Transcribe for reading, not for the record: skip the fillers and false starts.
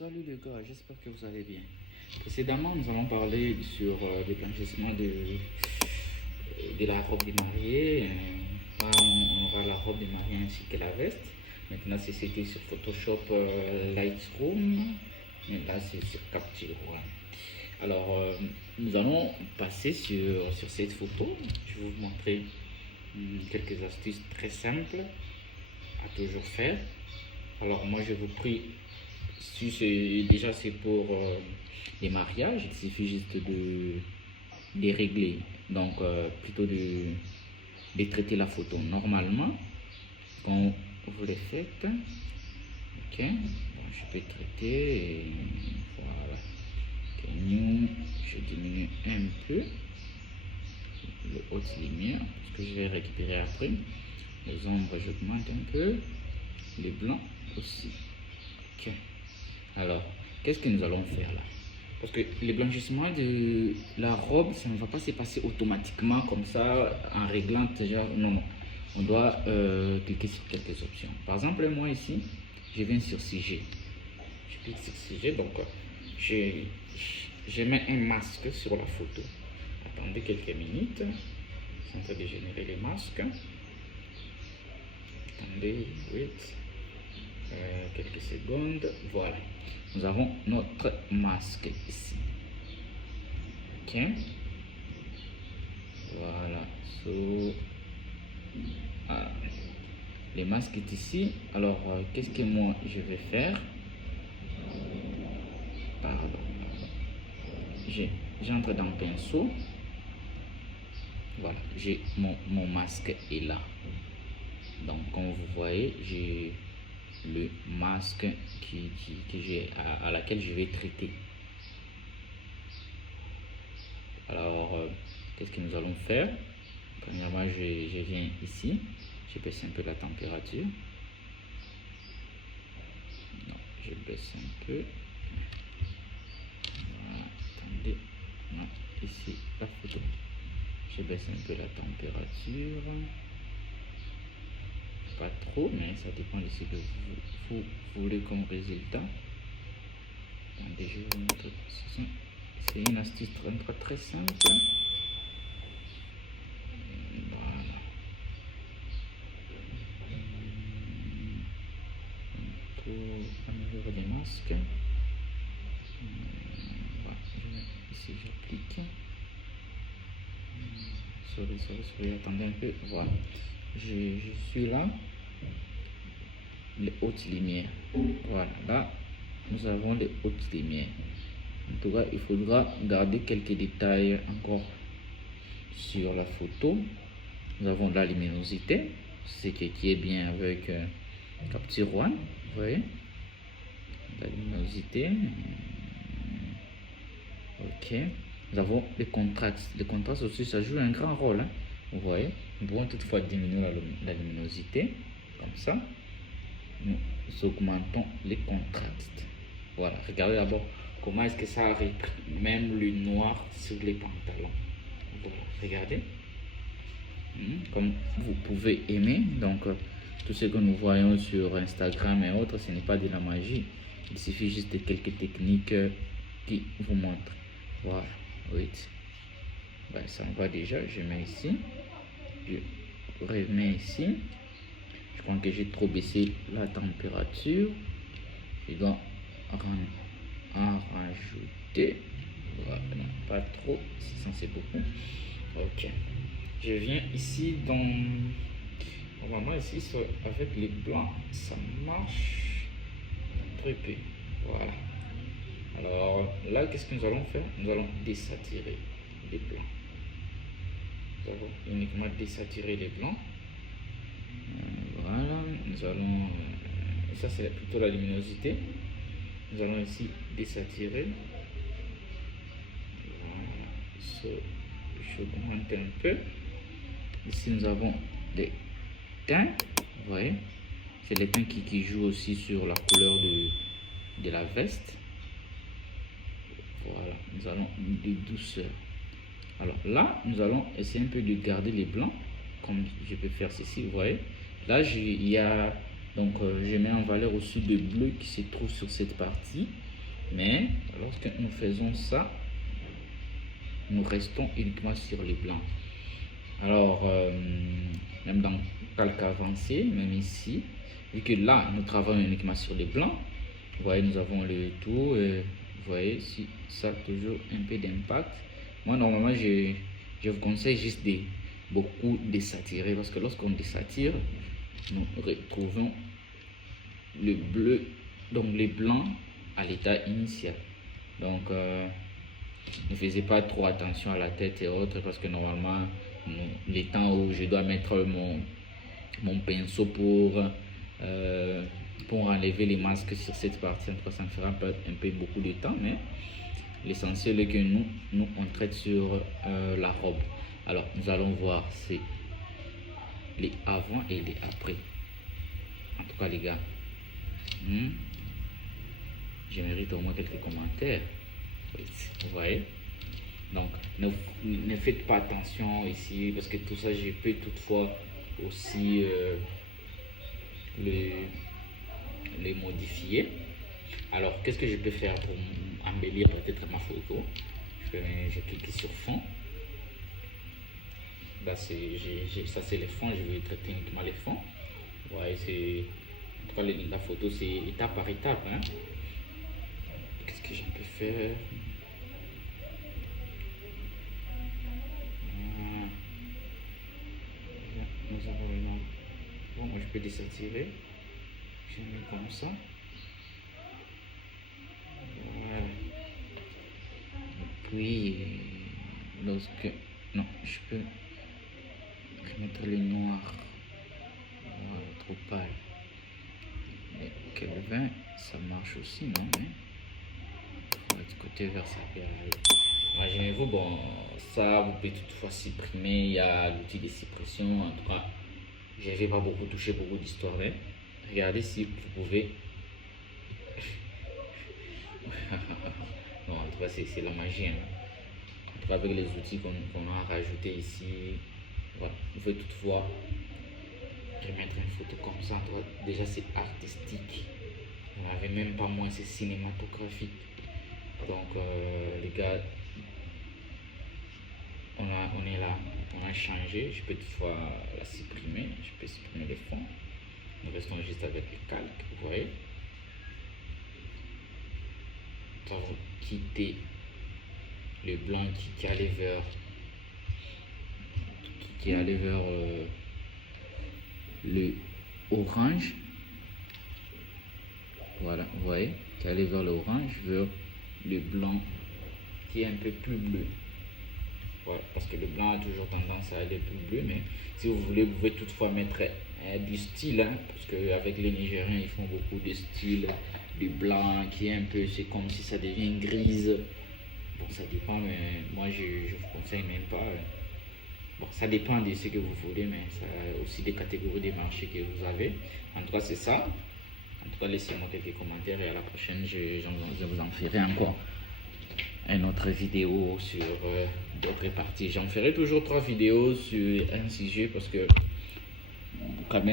Salut les gars, j'espère que vous allez bien. Précédemment, nous avons parlé sur le blanchissement de la robe de mariée. Là, on aura la robe de mariée ainsi que la veste. Maintenant, c'était sur Photoshop Lightroom. Mais là, c'est sur Capture One. Alors, nous allons passer sur cette photo. Je vais vous montrer quelques astuces très simples à toujours faire. Alors, moi, je vous prie. Si déjà c'est pour les mariages, il suffit juste de régler, donc plutôt de traiter la photo normalement quand vous le faites. Ok, bon, je peux traiter et voilà. Ok, nous, je diminue un peu le haute lumière parce que je vais récupérer après. Les ombres, j'augmente un peu, les blancs aussi. Ok. Alors, qu'est-ce que nous allons faire là? Parce que le blanchissement de la robe, ça ne va pas se passer automatiquement comme ça, en réglant déjà. Non, non. On doit cliquer sur quelques options. Par exemple, moi ici, je viens sur sujet. Je clique sur sujet, donc je mets un masque sur la photo. Attendez quelques minutes. C'est en train de générer les masques. Attendez, wait. Quelques secondes, voilà, nous avons notre masque ici. Ok, voilà, voilà. Le masque est ici. Alors qu'est-ce que moi je vais faire? Pardon, j'entre dans le pinceau. Voilà, j'ai mon masque est là. Donc comme vous voyez, j'ai le masque à laquelle je vais traiter. Alors qu'est-ce que nous allons faire? Premièrement, je viens ici, je baisse un peu la température. Non, je baisse un peu. Voilà, attendez, non, ici la photo, je baisse un peu la température. Pas trop, mais ça dépend de ce que vous voulez comme résultat. Attendez, je vous montre. C'est une astuce très simple. Voilà. Pour améliorer les masques. Voilà. Ici, j'applique. Sorry, attendez un peu. Voilà. Je suis là. Les hautes lumières. Voilà, là nous avons les hautes lumières. En tout cas, il faudra garder quelques détails encore sur la photo. Nous avons la luminosité, ce qui est bien avec Capture One. Vous voyez, la luminosité. Ok, nous avons les contrastes. Les contrastes aussi, ça joue un grand rôle, hein. Vous voyez, nous pouvons toutefois diminuer la luminosité comme ça. Nous augmentons les contrastes. Voilà, regardez d'abord comment est-ce que ça arrive, même le noir sur les pantalons. Voilà, regardez. Comme vous pouvez aimer, donc tout ce que nous voyons sur Instagram et autres, ce n'est pas de la magie. Il suffit juste de quelques techniques qui vous montrent. Voilà, oui. Ben, ça me va déjà, je mets ici. Je remets ici. Je crois que j'ai trop baissé la température. Je dois en rajouter. Voilà, pas trop, c'est beaucoup. Ok. Je viens ici dans. Normalement, ici, avec les blancs, ça marche très peu. Voilà. Alors là, qu'est-ce que nous allons faire? Nous allons désaturer les blancs. Nous allons uniquement désaturer les blancs. Voilà, nous allons, ça c'est plutôt la luminosité. Nous allons ici désaturer. Voilà, j'augmente un peu. Ici nous avons des teints, vous voyez, c'est les teints qui jouent aussi sur la couleur de la veste. Voilà, nous allons de douceur. Alors là, nous allons essayer un peu de garder les blancs, comme je peux faire ceci, vous voyez. Là, il y a, donc je mets en valeur aussi le bleu qui se trouve sur cette partie. Mais lorsque nous faisons ça, nous restons uniquement sur les blancs. Alors, même dans calque avancé, même ici, vu que là, nous travaillons uniquement sur les blancs, vous voyez, nous avons le tout, vous voyez, si ça a toujours un peu d'impact. Moi, normalement, je vous conseille juste de beaucoup désaturer, parce que lorsqu'on désatire, nous retrouvons le bleu, donc les blancs à l'état initial. Donc, ne faisais pas trop attention à la tête et autres, parce que normalement, les temps où je dois mettre mon pinceau pour enlever les masques sur cette partie, ça me fera un peu beaucoup de temps, mais l'essentiel est que nous on traite sur la robe. Alors nous allons voir c'est les avant et les après. En tout cas les gars, je mérite au moins quelques commentaires. Vous voyez, donc ne faites pas attention ici, parce que tout ça je peux toutefois aussi les modifier. Alors qu'est-ce que je peux faire pour embellir peut-être ma photo? Je clique sur fond. Là ça c'est les fonds, je vais traiter uniquement les fonds. Vous voyez, c'est en tout cas la photo c'est étape par étape, hein. Qu'est-ce que je peux faire? Nous avons une... Bon, moi je peux désaturer. Je mets comme ça. Voilà. Et puis, lorsque... Non, je peux remettre le noir. Voilà, trop pâle. Et Kelvin, ça marche aussi, non? Du côté vers ça peut aller. Imaginez-vous, bon, ça vous pouvez toutefois supprimer, il y a l'outil de suppression, en tout cas, je ne vais pas beaucoup toucher beaucoup d'histoire, mais regardez si vous pouvez. Non, en tout cas, c'est la magie, hein. En tout cas, avec les outils qu'on a rajoutés ici, voilà, vous pouvez toutefois remettre une photo comme ça. Déjà, c'est artistique, vous n'avez même pas moins, c'est cinématographique. Donc les gars, on est là, on a changé. Je peux toutefois la supprimer, je peux supprimer les fonds. Nous restons juste avec le calque, vous voyez. Nous avons quitté le blanc qui allait vers le orange. Voilà, vous voyez, qui allait vers l'orange, vers le blanc qui est un peu plus bleu. Voilà, parce que le blanc a toujours tendance à aller plus bleu, mais si vous voulez, vous pouvez toutefois mettre du style, hein, parce qu'avec les Nigériens, ils font beaucoup de style, du blanc qui est un peu, c'est comme si ça devient grise. Bon, ça dépend, mais moi je vous conseille même pas. Bon, ça dépend de ce que vous voulez, mais ça a aussi des catégories de marché que vous avez. En tout cas, c'est ça. En tout cas, laissez-moi quelques commentaires et à la prochaine, je vous en ferai encore une autre vidéo sur d'autres parties. J'en ferai toujours 3 vidéos sur un sujet parce que quand même